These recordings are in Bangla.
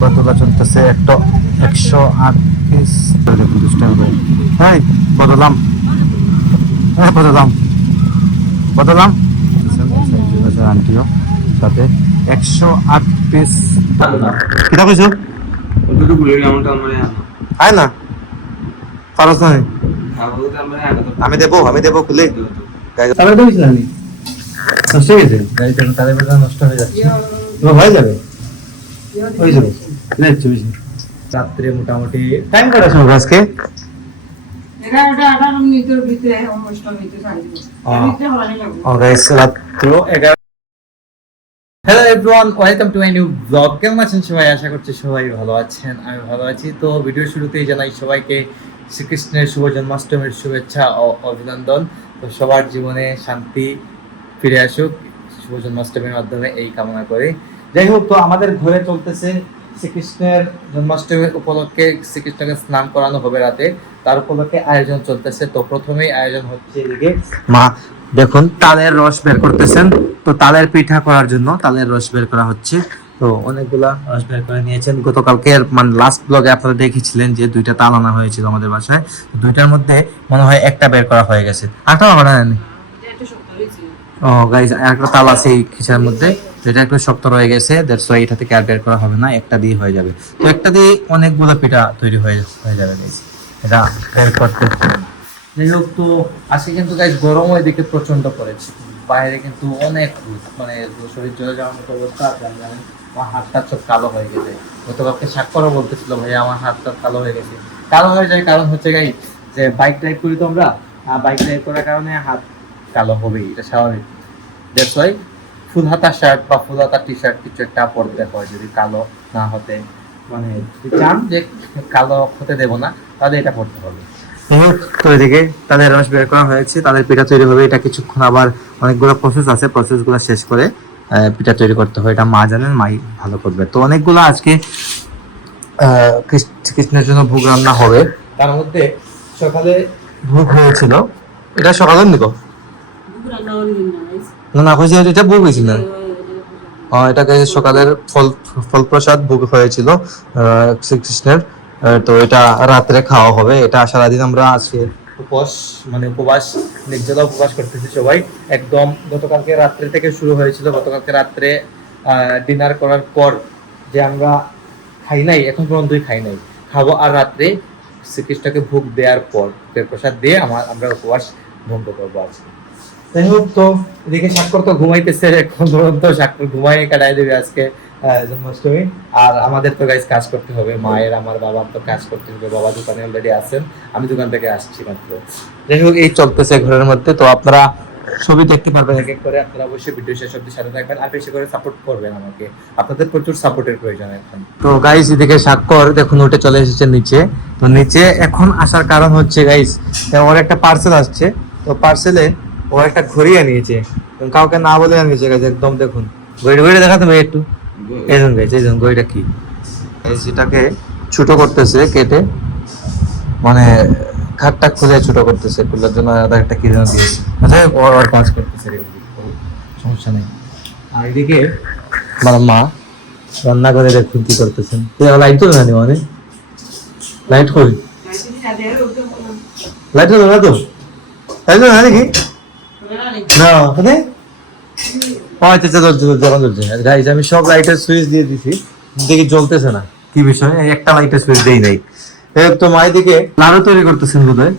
তোলা চলতেছে একটা 108 পিস। হ্যাঁ বদলাম, হ্যাঁ বদলাম বদলাম আন্টিও সাথে 108 পিস। কিতা কইছো? আয় না পারছ না? আমি দেবো খুলে তাহলে তো বুঝলাম নি নষ্ট হয়ে গেছে গাড়িটা, তাদের বেলা নষ্ট হয়ে যাচ্ছে। হয়ে যাবে হয়ে যাবে রাত্রে মোটামুটি টাইম কটার সময় আজকে? 11টা 18 মিনিটের ভিতরে অনুষ্ঠান হইতে থাকবে। Hello everyone, welcome to my new blog. কেমন আছেন সবাই? আশা করছি সবাই ভালো আছেন, আমি ভালো আছি। তো ভিডিওর শুরুতেই জানাই সবাইকে শ্রীকৃষ্ণের শুভ জন্মাষ্টমীর শুভেচ্ছা ও অভিনন্দন। তো সবার জীবনে শান্তি ফিরে আসুক শুভ জন্মাষ্টমীর মাধ্যমে, এই কামনা করি। যাই হোক, তো আমাদের ঘরে চলতেছে শ্রীকৃষ্ণের জন্মাষ্টমীর উপলক্ষে শ্রীকৃষ্ণকে স্নান করানো হবে রাতে, তার উপলক্ষে আয়োজন চলতেছে। তো প্রথমেই আয়োজন হচ্ছে এদিকে মা দেখুন তালের রস বের করতেছেন। তো তালের পিঠা করার জন্য তালের রস বের করা হচ্ছে। তো অনেকগুলা রস বের করে নিয়েছেন। গতকালকে মানে লাস্ট ব্লগে আপনারা দেখেছিলেন যে 2টা তাল আনা হয়েছিল আমাদের বাসায়। 2টার মধ্যে মনে হয় একটা বের করা হয়ে গেছে, আরটা আমরা জানি। ও গাইস, একটা তাল আছে এই খিচার মধ্যে, যেটা একটু শক্ত রয়ে গেছে, দ্যাটস ওয়াই এটা থেকে আর বের করা হবে না, একটা দিয়ে হয়ে যাবে। তো একটা দিয়ে অনেকগুলো পিঠা তৈরি হয়ে যাবে গাইস, এটা বের করতে। যাই হোক, তো আজকে কিন্তু গাইস গরম এদিকে প্রচন্ড পড়েছে, বাইরে কিন্তু অনেক মানে শরীর জ্বলে যাওয়ার মতো অবস্থা। আমার হাতটা সব কালো হয়ে গেছে। গতকালকে সাক্ষরও বলতেছিল ভাইয়া আমার হাতটা কালো হয়ে গেছে। কালো হয়ে যায় কারণ হচ্ছে গাইস যে বাইক ড্রাইভ করি তো আমরা, বাইক ড্রাইভ করার কারণে হাত কালো হবেই, এটা স্বাভাবিক। দ্যাটস ওয়াই ফুল হাতা শার্ট বা ফুল হাতা টি শার্ট কিছু একটা পরতে হয়, যদি কালো না হতে মানে যদি চান যে কালো হতে দেবো না, তাহলে এটা পরতে হবে। তো এদিকে তাদের রস বের করা হয়েছে, তাদের পিঠা তৈরি হবে। এটা কিছুক্ষণ আবার অনেকগুলো প্রসেস আছে, প্রসেসগুলো শেষ করে পিঠা তৈরি করতে হয়। এটা মা জানেন, মাই ভালো করবে। তো অনেকগুলো আজকে কৃষ্ণের জন্য ভোগ রান্না হবে। তার মধ্যে সকালে ভোগ হয়েছিল, এটা সকালে নিব না না হয়েছে, এটা ভোগ হয়েছিল। এটাকে সকালের ফল প্রসাদ ভোগ হয়েছিল শ্রীকৃষ্ণের। তো এটা রাত্রে খাওয়া হবে। এটা সারাদিন আমরা আজকে উপবাস নির্জলা উপবাস করতেছি সবাই একদম। গতকালকে রাত্রে থেকে শুরু হয়েছিল, গতকালকে রাত্রে ডিনার করার পর যে আমরা খাই নাই, এখন পর্যন্তই খাই নাই, খাবো। আর রাত্রে শ্রীকৃষ্ণকে ভোগ দেওয়ার পর প্রসাদ দিয়ে আমরা উপবাস ভঙ্গ করবো আজকে। যাই হোক, তো এদিকে স্বাক্ষর তো ঘুমাইতেছে এখন পর্যন্ত, স্বাক্ষর ঘুমাই কাটাই দেবে আজকে জন্মাষ্টমী। আর আমাদের তো গাইস কাজ করতে হবে, মায়ের আমার বাবার তো কাজ করতে হবে। বাবা দোকানে অলরেডি আছেন, আমি দোকান থেকে আসছি মাত্র। যাই হোক, এই চলতেছে ঘরের মধ্যে। তো আপনারা ছবি দেখতে পারবেন এক এক করে। আপনারা অবশ্যই ভিডিও শেষ অবধি সাথে থাকবেন আর বেশি করে সাপোর্ট করবেন আমাকে, আপনাদের প্রচুর সাপোর্টের প্রয়োজন এখন। তো গাইস এদিকে স্বাক্ষর দেখুন উঠে চলে এসেছে নিচে। তো নিচে এখন আসার কারণ হচ্ছে গাইস ওর একটা পার্সেল আসছে। তো পার্সেলে ও একটা ঘড়ি আনিয়েছে, কাউকে না বলে আনিয়েছে গাইস। একদম দেখুন ঘড়িটা দেখাতে হবে একটু। এই জন্য গাইস, এই জন্য ঘড়িটা কি সেটাকে ছোট করতেছে কেটে, মানে খাটটা খুলে ছোট করতেছে, খুলার জন্য আলাদা একটা কি যেন দিয়েছে। আচ্ছা ওর কাজ করতেছে, সমস্যা নেই। আর এদিকে আমার মা রান্না করে দেখুন কি করতেছেন। লাইট তো না মানে লাইট কই, লাইট তো না তো, তাই তো না নাকি না কোথায়? আচ্ছা চলছে যখন চলছে গাইস, আমি সব লাইটের সুইচ দিয়ে দিছি, দেখি জ্বলতেছে না। কি বিষয়, একটা লাইটের সুইচ দেই নাই। তো মায়ের দিকে লাড়ু তৈরি করতেছেন বোধ হয়।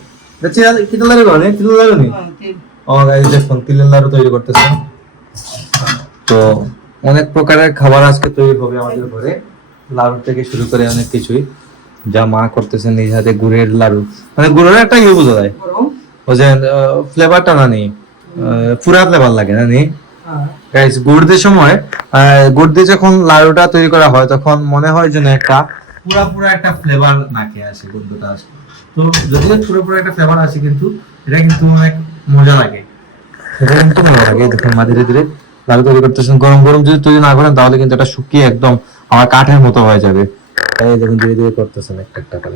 কি লাড়ু করে? তিলের লাড়ু নেই? ও গাইস দেখুন তিলের লাড়ু তৈরি করতেছেন। তো অনেক প্রকারের খাবার আজকে তৈরি হবে আমাদের ঘরে, লাড়ু থেকে শুরু করে অনেক কিছুই যা মা করতেছেন নিজ হাতে। গুড়ের লাড়ু, মানে গুড়ের একটা ইয়ে বোঝা যায়, ও যে ফ্লেভারটা না নেই, পুরা ফ্লেভার লাগে না নেই গাইস। গুড় দিয়ে সময় গুড় দিয়ে যখন লাড়ুটা তৈরি করা হয় তখন মনে হয় যেন একটা পুরা একটা ফ্লেভার নাকে আসে, গন্ধটা আসে। তো যদিও পুরো একটা ফ্লেভার আসে, কিন্তু এটা কিন্তু অনেক মজা লাগে, এটা কিন্তু মজা লাগে। দেখুন মা ধীরে ধীরে লাড়ু তৈরি করতেছেন। গরম গরম যদি তৈরি না করেন তাহলে কিন্তু এটা শুকিয়ে একদম আমার কাঠের মতো হয়ে যাবে। এই দেখুন ধীরে ধীরে করতেছেন একটা একটা করে।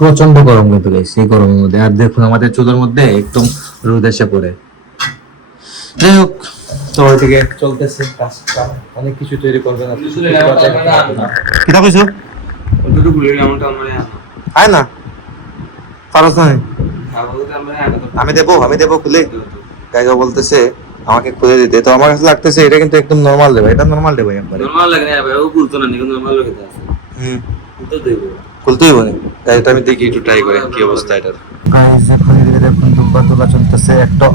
প্রচন্ড গরম কিন্তু গাইস এই গরমের মধ্যে। আর দেখুন আমাদের চুলার মধ্যে একদম রোদ এসে পড়ে। যাই হোক, তো ওইদিকে চলতেছে কাজটা, অনেক কিছু তৈরি করবে না। কিতা কইছো? আয় না পারস না? আমি দেবো খুলে। গাইগা বলতেছে আমাকে খুলে দিতে, তো আমার কাছে লাগতেছে এটা কিন্তু একদম নরমাল দেবে, এটা নরমাল দেবে একবারে। নরমাল লাগে না ভাই, ও গুরুত্ব না নিকো নরমাল লাগে আছে। তো দেবো। খুলতেই বলে তাই তো আমি দেখি একটু ট্রাই করে কি অবস্থা এটার। গাইস এখন এদিকে দেখুন দুব্বা তোলা চলতেছে, একটা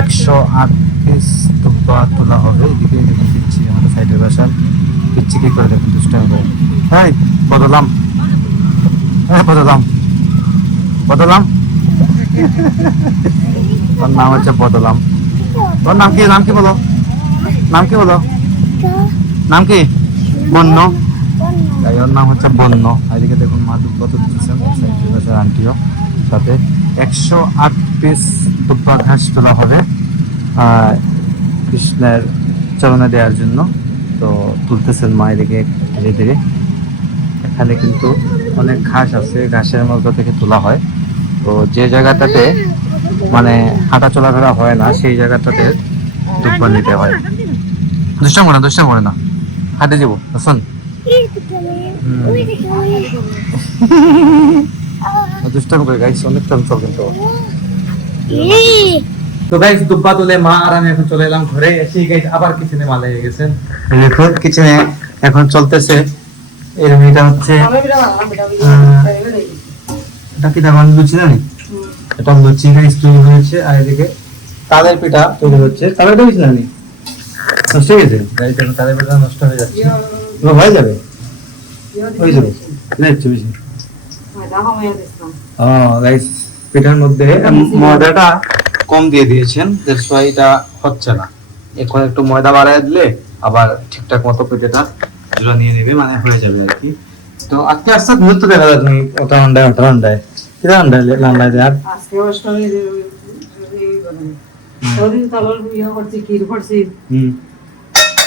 108 পিস দুব্বা তোলা হবে। এদিকে দেখুন দিচ্ছি আমাদের সাইডের বাসার দিচ্ছি কি করে দেখুন দুষ্টামি করে। হাই বদলাম, বদলাম ওর নাম হচ্ছে বদলাম। ওর নাম কি বলো, নাম কি বন্য। তাই ওর নাম হচ্ছে বন্য। এদিকে দেখুন মা দুব্বা তুলতেছেন, সাইডের বাসার আন্টিও সাথে 108 পিস দুব্বা ঘাস তোলা হবে কৃষ্ণের চরণে দেওয়ার জন্য। তো তুলতেছেন মা এদিকে ধীরে ধীরে। এখানে কিন্তু অনেক ঘাস আছে, ঘাসের মধ্যে থেকে তোলা হয়। তো যে জায়গাটাতে মানে হাঁটা চলাফেরা হয় না সেই জায়গাটাতে দুব্বা নিতে হয়। দুষ্টাম করে না হাঁটে যাবো শোন। দুষ্টাম করে গাইস, অনেক চঞ্চল কিন্তু। তো গাইস দুব্বা তুলে মা আর আমি এখন চলে এলাম ঘরে। এসে গাইস আবার কিচেনে মা লেগে গেছেন। দেখুন কিচেনে এখন চলতেছে। এর এটা হচ্ছে এটা কি দাম লুচি জানি, এটা লুচি গাইস তৈরি হয়েছে। আর এদিকে তালের পিঠা তৈরি হচ্ছে। তালের পিঠা জানি নষ্ট হয়ে গেছে গাইস, এখন তালের পিঠা নষ্ট হয়ে যাচ্ছে। হয়ে যাবে গাইস, পিঠার মধ্যে ময়দাটা কম দিয়ে দিয়েছেন, এটা হচ্ছে না। এখন একটু ময়দা বাড়ায় দিলে আবার ঠিকঠাক মতো পিঠাটা জোড়া নিয়ে নেবে, মানে হয়ে যাবে আর কি। তো আজকে আস্তে ঘুরতে তো দেখা যায় তুমি ওটা আন্ডায় কিরা আন্ডায় দেয়। আর আজকে অষ্টমী ওদিন তালর ইয়ে করছি, ক্ষীর করছি।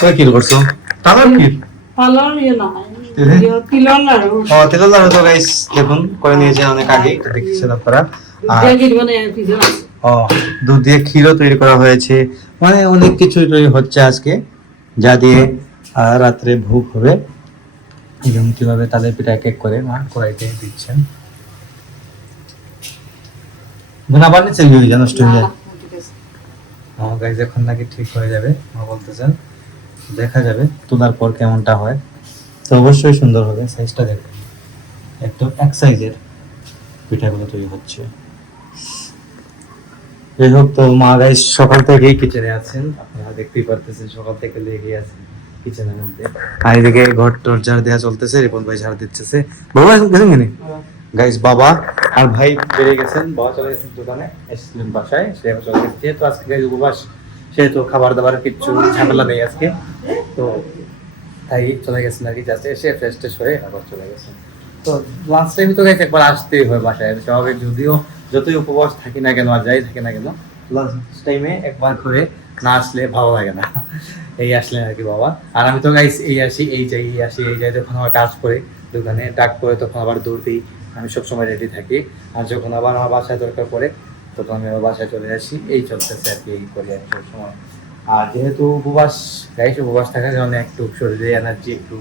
কই কি করছো? তালের ক্ষীর? তালর ইয়ে না, তিলর লাড়ু। তিলর লাড়ু তো গাইস দেখুন করে নিয়েছে অনেক আগে, এটা দেখছেন আপনারা। দুধ দিয়ে ক্ষীরও তৈরি করা হয়েছে, মানে অনেক কিছুই তৈরি হচ্ছে আজকে, যা দিয়ে রাত্রে ভোগ হবে। এবং কিভাবে তালের পিঠা এক এক করে মা কড়াইতে দিচ্ছেন। আবার নিচে নষ্ট হয়ে যায়। গাইজ এখন নাকি ঠিক হয়ে যাবে মা বলতেছেন, দেখা যাবে তোলার পর কেমনটা হয়। তো অবশ্যই সুন্দর হবে, সাইজটা দেখবেন একদম এক সাইজের পিঠাগুলো তৈরি হচ্ছে। যাই হোক, তো মা গাইজ সকাল থেকেই কিচেনে আছেন, আপনারা দেখতেই পারতেছেন সকাল থেকে লেগে আছেন কিচেনের মধ্যে। আর এদিকে ঘর টর ঝাড় দেওয়া চলতেছে, রিপন ভাই ঝাড় দিচ্ছে। বাবা গেছেন কিনে গাইজ, বাবা আর ভাই বেরিয়ে গেছেন। বাবা চলে গেছেন দোকানে, এসেছিলেন বাসায়, সে চলে গেছে। যেহেতু আজকে গাইজ উপবাস, সেহেতু খাবার দাবারের কিচ্ছু ঝামেলা নেই আজকে, তো তাই চলে গেছেন আর কি। জাস্ট এসে ফ্রেশ ট্রেশ হয়ে আবার চলে গেছেন। তো লাস্ট টাইম তো গাইজ একবার আসতেই হয় বাসায়, স্বাভাবিক। যদিও যতই উপবাস থাকি না কেন আর যাই থাকি না কেন, লাস্ট টাইমে একবার করে না আসলে ভালো লাগে না। এই আসলেন আর কি বাবা। আর আমি তো গাইস এই আসি এই যাই, যখন আমার কাজ করে দোকানে ডাক করে তখন আবার দৌড় দিই। আমি সবসময় রেডি থাকি। আর যখন আবার আমার বাসায় দরকার পড়ে তখন আমি আমার বাসায় চলে আসি। এই চলতেছে আর কি, এই করি আমি সবসময়। আর যেহেতু উপবাস গাইস, উপবাস থাকার কারণে একটু শরীরে এনার্জি একটু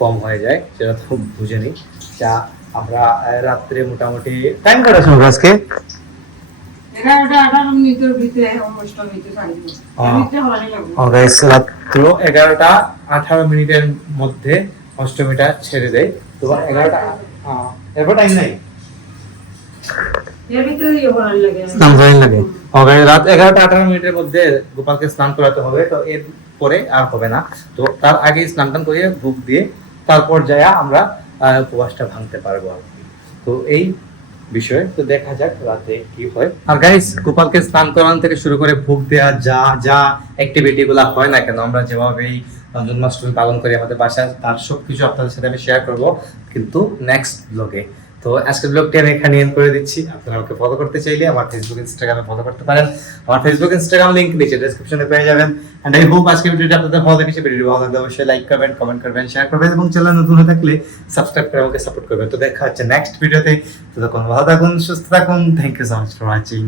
কম হয়ে যায়, সেটা তো বুঝে নিই। যা আমরা রাত্রে মোটামুটি টাইম করার সময় আজকে 11টা-18 মিনিটের ভিতরে অষ্টমীতে ছাড়িব। রাত্র 11টা-18 মিনিটের মধ্যে অষ্টমীটা ছেড়ে দেয়। তো 11টা এরপর টাইম নাই, এর ভিতরে ইয়ে ভালো লাগে। স্নান করাই লাগে। রাত 11টা-18 মিনিটের মধ্যে গোপালকে স্নান করাতে হবে। তো এর পরে আর হবে না। তো তার আগে স্নান টান করিয়ে ভোগ দিয়ে তারপর যায় আমরা উপবাসটা ভাঙতে পারবো আর কি। তো এই বিষয় তো দেখা যাক রাতে কি হয়। আর গাইস, গোপালকে স্নান করানো থেকে শুরু করে ভোগ দেওয়া যা যা অ্যাক্টিভিটি গুলা হয় না কেন, আমরা যেভাবে এই জন্মাষ্টমী পালন করি আমাদের বাসায়, তার সবকিছু আপনাদের সাথে আমি শেয়ার করবো কিন্তু নেক্সট ব্লগে। তো আজকের ব্লগটি আমি এখানে এন্ড করে দিচ্ছি। আপনারা আমাকে ফলো করতে চাইলে আমার ফেসবুক ইনস্টাগ্রামে ফলো করতে পারেন। আমার ফেসবুক ইনস্টাগ্রাম লিংক নিচে ডেসক্রিপশনে পেয়ে যাবেন। এন্ড আই হোপ আজকের ভিডিওটি আপনাদের ভালো লেগেছে। ভিডিওটি ভালো লাগলে অবশ্যই লাইক করবেন, কমেন্ট করবেন, শেয়ার করবেন এবং চ্যানেল নতুন হয়ে থাকলে সাবস্ক্রাইব করে আমাকে সাপোর্ট করবেন। তো দেখা হচ্ছে নেক্সট ভিডিওতে। ততক্ষণ ভালো থাকুন, সুস্থ থাকুন। Thank you so much for watching.